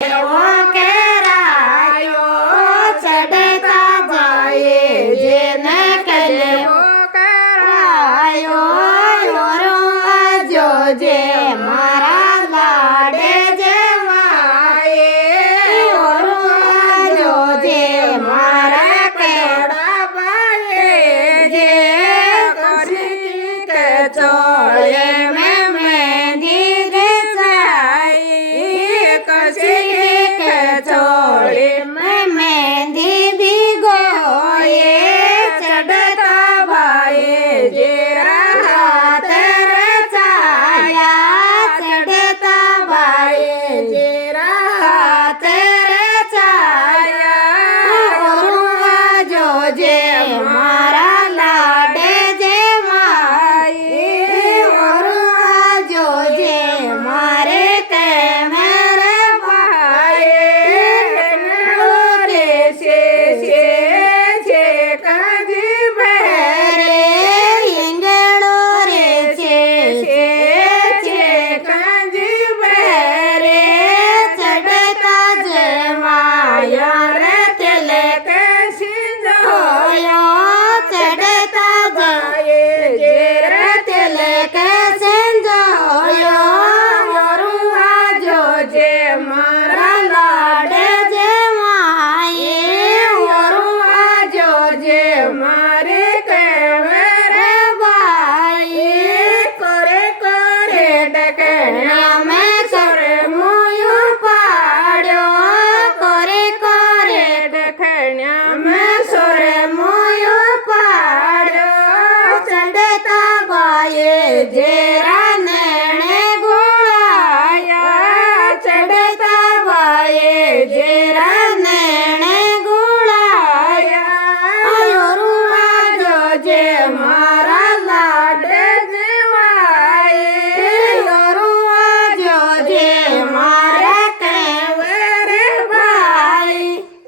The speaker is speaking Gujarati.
એવો કેરાયો ચડતા જાય જેને કેવો કરાયો જોજે મારા લાડે જેવાએ જોજે મારા કેડા બાએ જે કરી કે ચોળે મેં મહેંદી રે જાય કશી કે ચોળે